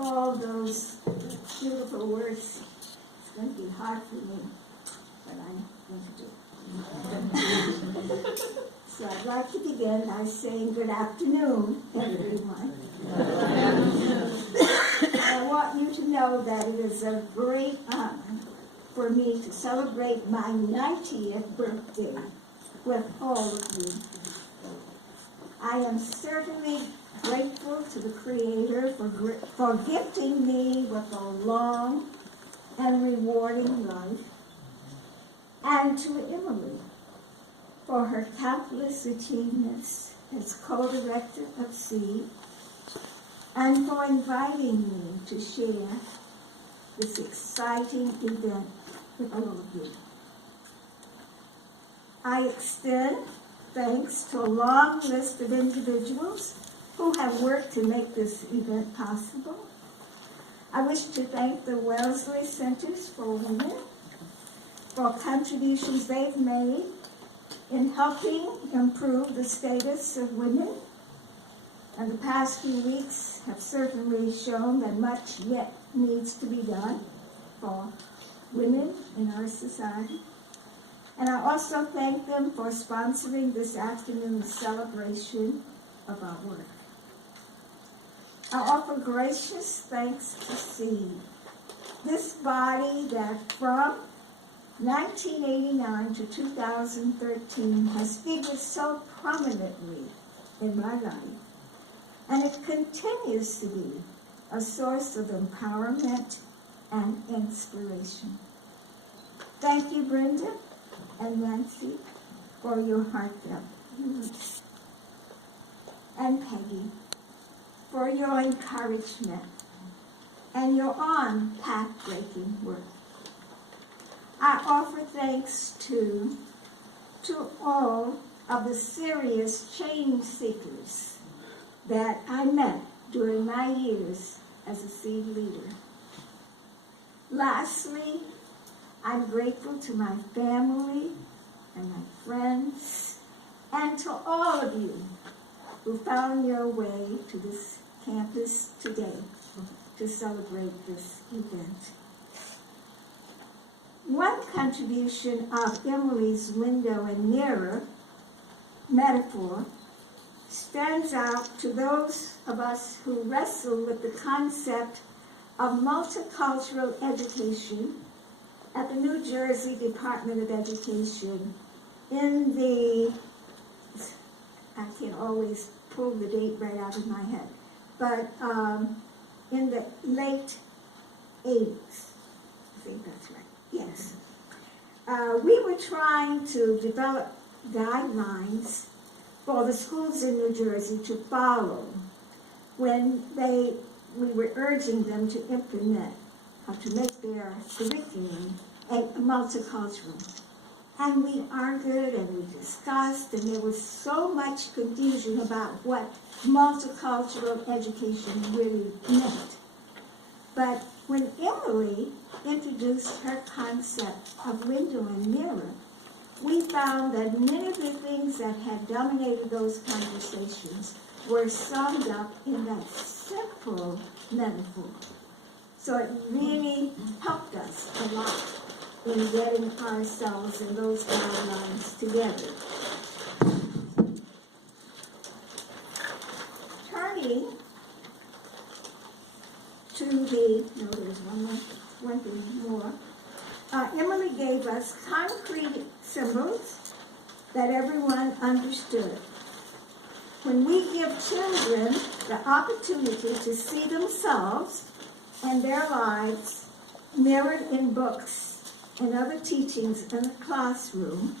recall those beautiful words. It's going to be hard for me, but I'm going to do it. So I'd like to begin by saying good afternoon, everyone. I want you to know that it is a great honor for me to celebrate my 90th birthday with all of you. I am certainly grateful to the Creator for gifting me with a long and rewarding life, and to Emily for her countless achievements as co-director of SEED, and for inviting me to share this exciting event with all of you. I extend thanks to a long list of individuals who have worked to make this event possible. I wish to thank the Wellesley Centers for Women for contributions they've made in helping improve the status of women. And the past few weeks have certainly shown that much yet needs to be done for women in our society. And I also thank them for sponsoring this afternoon's celebration of our work. I offer gracious thanks to SEED, this body that from 1989 to 2013 has figured so prominently in my life, and it continues to be a source of empowerment and inspiration. Thank you, Brenda and Nancy, for your heartfelt words, and Peggy for your encouragement and your on-path-breaking work. I offer thanks to all of the serious change seekers that I met during my years as a SEED leader. Lastly, I'm grateful to my family and my friends and to all of you who found your way to this campus today to celebrate this event. One contribution of Emily's window and mirror metaphor stands out to those of us who wrestle with the concept of multicultural education at the New Jersey Department of Education in the, I can't always pull the date right out of my head, but in the late 80s, I think that's right. Yes. We were trying to develop guidelines for the schools in New Jersey to follow when we were urging them to implement, to make their curriculum multicultural. And we argued and we discussed, and there was so much confusion about what multicultural education really meant. But when Emily introduced her concept of window and mirror, we found that many of the things that had dominated those conversations were summed up in that simple metaphor. So it really helped us a lot in getting ourselves and those guidelines together. Turning to there's one thing more. Emily gave us concrete symbols that everyone understood. When we give children the opportunity to see themselves and their lives mirrored in books and other teachings in the classroom,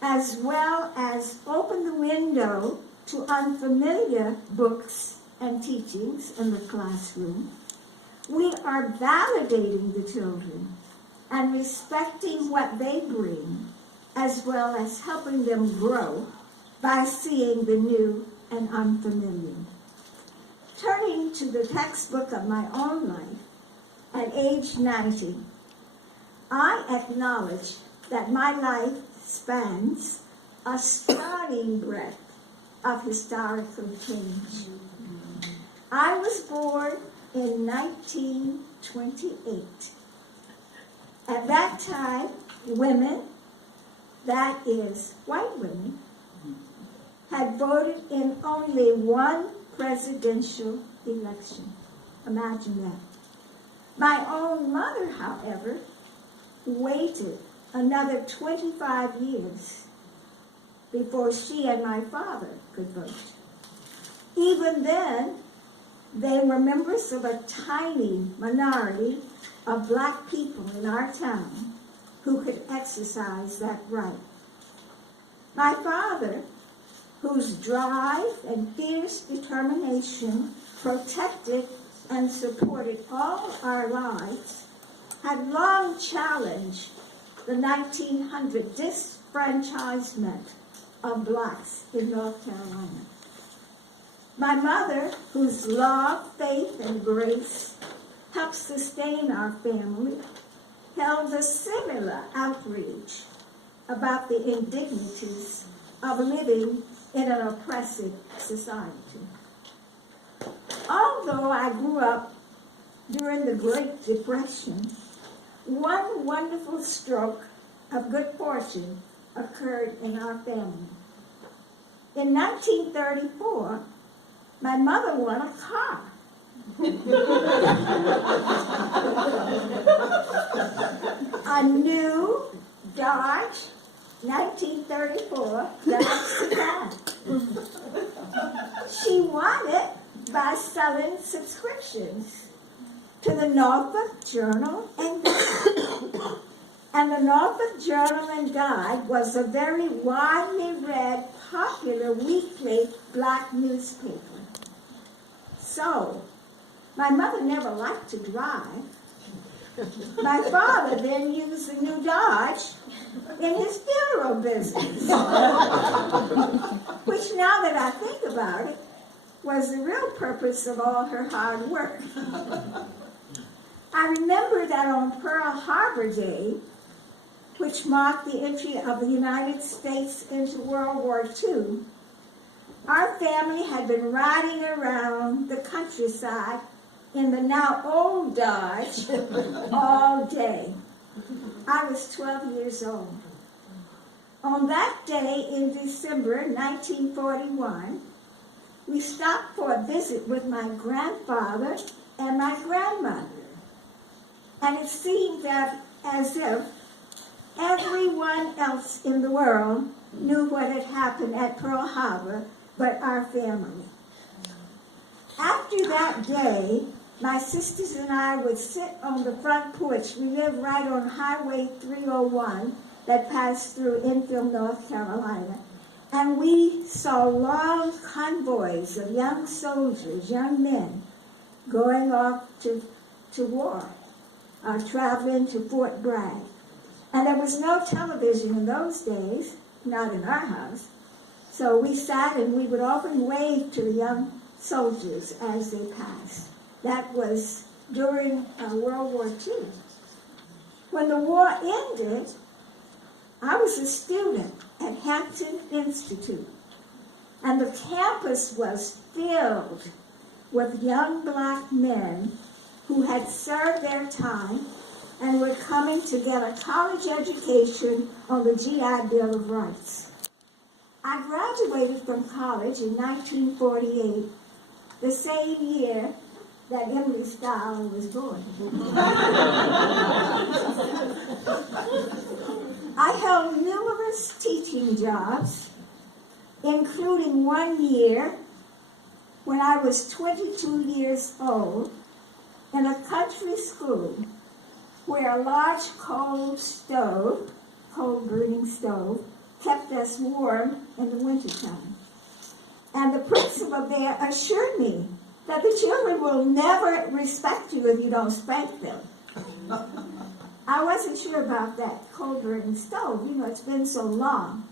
as well as open the window to unfamiliar books and teachings in the classroom, we are validating the children and respecting what they bring, as well as helping them grow by seeing the new and unfamiliar. Turning to the textbook of my own life, at age 90, I acknowledge that my life spans a stunning breadth of historical change. I was born in 1928. At that time, women, that is, white women, had voted in only one presidential election. Imagine that. My own mother, however, waited another 25 years before she and my father could vote. Even then, they were members of a tiny minority of black people in our town who could exercise that right. My father, whose drive and fierce determination protected and supported all our lives, had long challenged the 1900 disfranchisement of blacks in North Carolina. My mother, whose love, faith, and grace helped sustain our family, held a similar outrage about the indignities of living in an oppressive society. Although I grew up during the Great Depression, one wonderful stroke of good fortune occurred in our family. In 1934, my mother won a car. A new Dodge 1934 Dodge sedan. She won it by selling subscriptions to the Norfolk Journal and Guide. And the Norfolk Journal and Guide was a very widely read, popular weekly black newspaper. So, my mother never liked to drive. My father then used the new Dodge in his funeral business. Which, now that I think about it, was the real purpose of all her hard work. I remember that on Pearl Harbor Day, which marked the entry of the United States into World War II, our family had been riding around the countryside in the now old Dodge all day. I was 12 years old. On that day in December 1941, we stopped for a visit with my grandfather and my grandmother. And it seemed as if everyone else in the world knew what had happened at Pearl Harbor but our family. After that day, my sisters and I would sit on the front porch. We lived right on Highway 301 that passed through Enfield, North Carolina. And we saw long convoys of young soldiers, young men, going off to war, traveling to Fort Bragg. And there was no television in those days, not in our house. So we sat and we would often wave to the young soldiers as they passed. That was during World War II. When the war ended, I was a student at Hampton Institute, and the campus was filled with young black men who had served their time and were coming to get a college education on the GI Bill of Rights. I graduated from college in 1948, the same year that Emily Schuyler was born. I held numerous teaching jobs, including 1 year when I was 22 years old in a country school where a large coal burning stove, kept us warm in the wintertime. And the principal there assured me that the children will never respect you if you don't spank them. I wasn't sure about that coal burning stove. You know, it's been so long.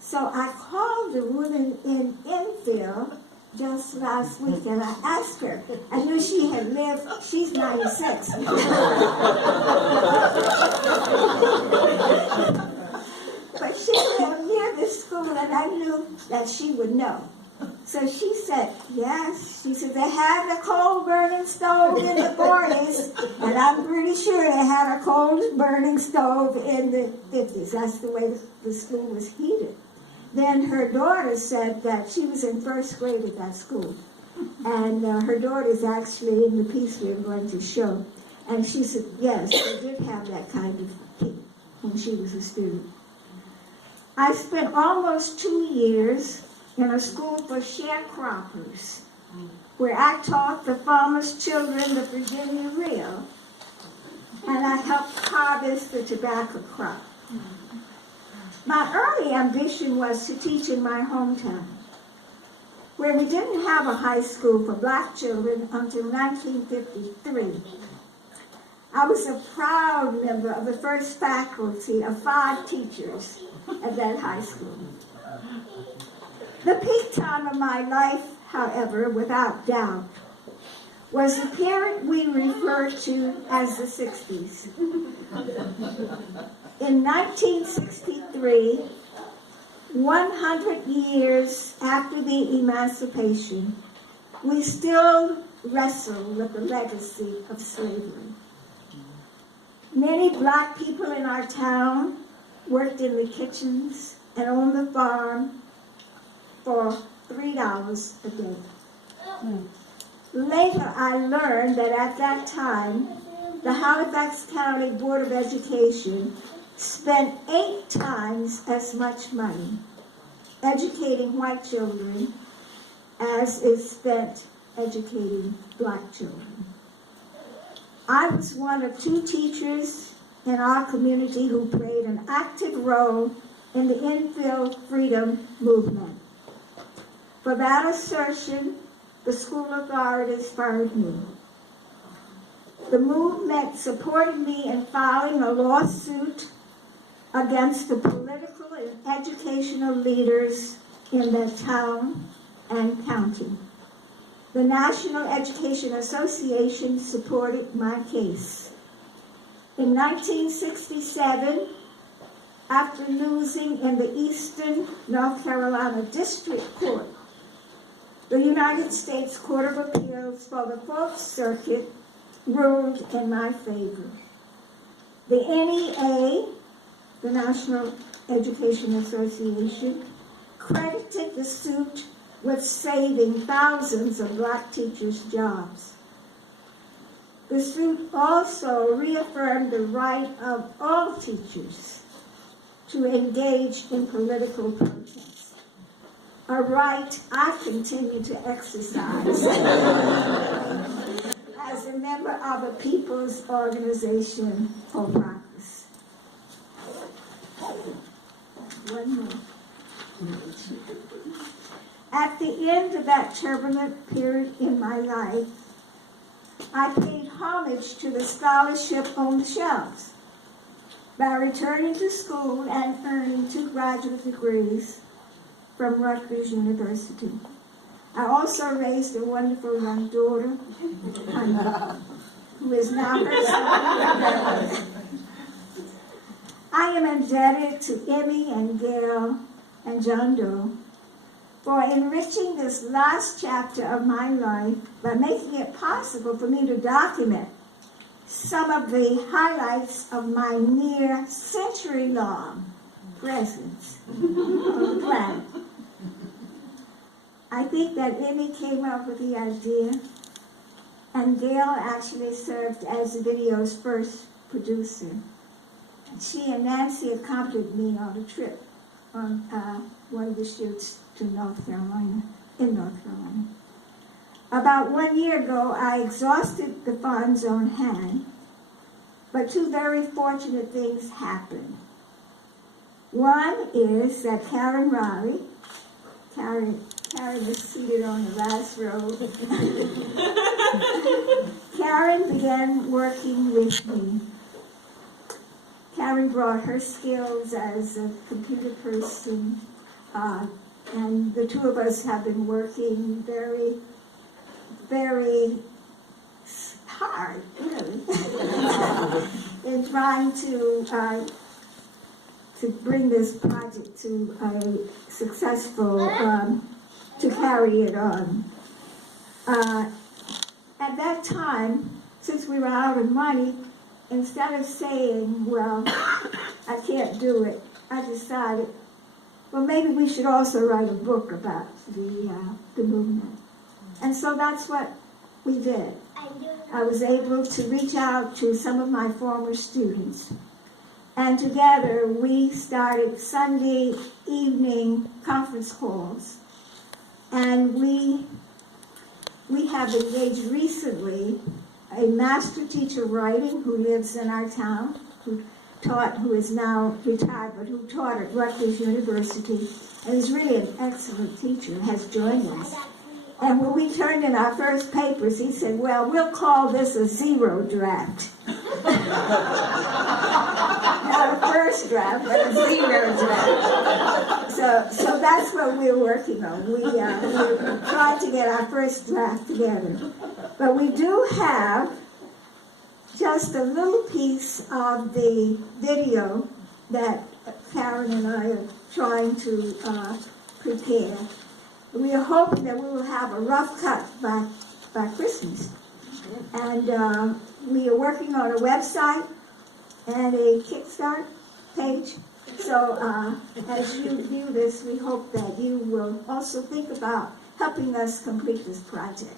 So I called the woman in Enfield just last week and I asked her. I knew she had lived, she's 96. But she lived near this school and I knew that she would know. So she said, yes. She said, they had a coal burning stove in the 40s, and I'm pretty sure they had a coal burning stove in the 50s. That's the way the school was heated. Then her daughter said that she was in first grade at that school. And her daughter's actually in the piece we're going to show. And she said, yes, they did have that kind of heat when she was a student. I spent almost 2 years in a school for sharecroppers, where I taught the farmers' children the Virginia reel, and I helped harvest the tobacco crop. My early ambition was to teach in my hometown, where we didn't have a high school for black children until 1953. I was a proud member of the first faculty of 5 teachers at that high school. The peak time of my life, however, without doubt, was the period we refer to as the 60s. In 1963, 100 years after the emancipation, we still wrestle with the legacy of slavery. Many black people in our town worked in the kitchens and on the farm for $3 a day. Later, I learned that at that time, the Halifax County Board of Education spent 8 times as much money educating white children as it spent educating black children. I was one of 2 teachers in our community who played an active role in the infill freedom movement. For that assertion, the school authorities fired me. The movement supported me in filing a lawsuit against the political and educational leaders in that town and county. The National Education Association supported my case. In 1967, after losing in the Eastern North Carolina District Court, the United States Court of Appeals for the 4th Circuit ruled in my favor. The NEA, the National Education Association, credited the suit with saving thousands of black teachers' jobs. The suit also reaffirmed the right of all teachers to engage in political protest, a right I continue to exercise as a member of a people's organization for practice. One more. At the end of that turbulent period in my life, I paid homage to the scholarship on the shelves by returning to school and earning 2 graduate degrees from Rutgers University. I also raised a wonderful young daughter, who is now her son. I am indebted to Emmy and Gail and John Doe for enriching this last chapter of my life by making it possible for me to document some of the highlights of my near century-long presence on the planet. I think that Emmy came up with the idea, and Gail actually served as the video's first producer. She and Nancy accompanied me on a trip on one of the shoots to North Carolina. About 1 year ago, I exhausted the funds on hand, but 2 very fortunate things happened. One is that Karen Riley, Karen is seated on the last row. Karen began working with me. Karen brought her skills as a computer person, and the 2 of us have been working very, very hard, really, in trying to bring this project to a successful to carry it on. At that time, since we were out of money, instead of saying, well, I can't do it, I decided, well, maybe we should also write a book about the movement. And so that's what we did. I was able to reach out to some of my former students, and together we started Sunday evening conference calls. And we have engaged recently a master teacher of writing who lives in our town, who is now retired, but who taught at Rutgers University, and is really an excellent teacher, has joined us. And when we turned in our first papers, he said, well, we'll call this a zero draft. Not a first draft, but a zero draft. So that's what we're working on. We're trying to get our first draft together. But we do have just a little piece of the video that Karen and I are trying to prepare. We are hoping that we will have a rough cut by Christmas. And we are working on a website and a Kickstart page. So as you view this, we hope that you will also think about helping us complete this project.